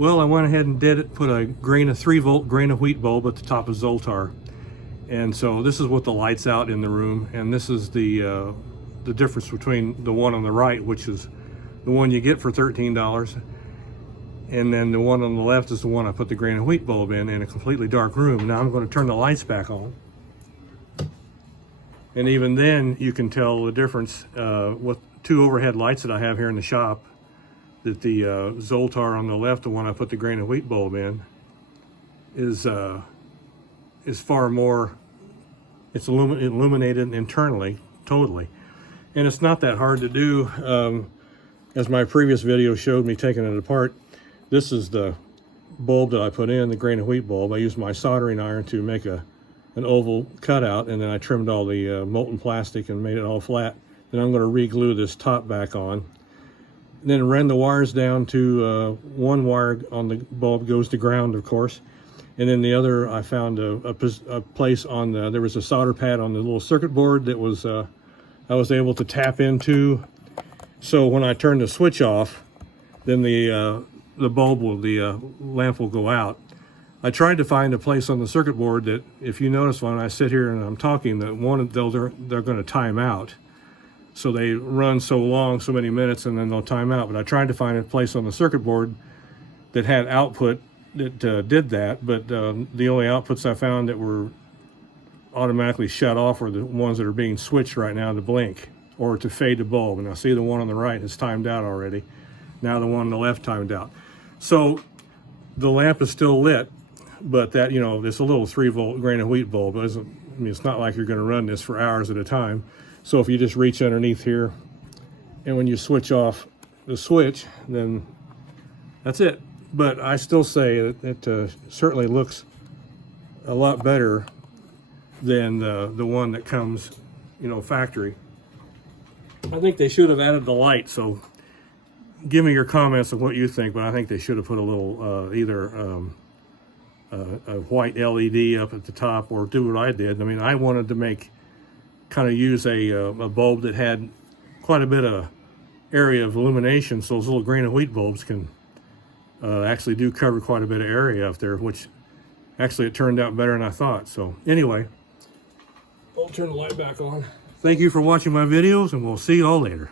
Well, I went ahead and did it, put a 3-volt grain of wheat bulb at the top of Zoltar. And so this is what the light's out in the room, and this is the difference between the one on the right, which is the one you get for $13, and then the one on the left is the one I put the grain of wheat bulb in a completely dark room. Now I'm going to turn the lights back on, and even then you can tell the difference with 2 overhead lights that I have here in the shop, that the Zoltar on the left, the one I put the grain of wheat bulb in, is far more, it's illuminated internally, totally. And it's not that hard to do. As my previous video showed me taking it apart, this is the bulb that I put in, the grain of wheat bulb. I used my soldering iron to make an oval cutout, and then I trimmed all the molten plastic and made it all flat. Then I'm going to re-glue this top back on. And then run the wires down to one wire on the bulb goes to ground, of course. And then the other, I found a place on the, there was a solder pad on the little circuit board that was, I was able to tap into. So when I turn the switch off, then the bulb will, the lamp will go out. I tried to find a place on the circuit board that, if you notice when I sit here and I'm talking, that they're going to time out. So they run so long, so many minutes, and then they'll time out. But I tried to find a place on the circuit board that had output that did that, but the only outputs I found that were automatically shut off were the ones that are being switched right now to blink or to fade the bulb. And I see the one on the right has timed out already. Now the one on the left timed out. So the lamp is still lit, but that, you know, it's a little 3-volt grain of wheat bulb. I mean, it's not like you're going to run this for hours at a time. So if you just reach underneath here, and when you switch off the switch, then that's it. But I still say that it certainly looks a lot better than the one that comes, you know, factory. I think they should have added the light, so give me your comments of what you think, but I think they should have put a little, either a white LED up at the top, or do what I did. I mean, I wanted to kind of use a bulb that had quite a bit of area of illumination, so those little grain of wheat bulbs can actually do cover quite a bit of area up there, which actually it turned out better than I thought. So anyway, I'll turn the light back on. Thank you for watching my videos, and we'll see you all later.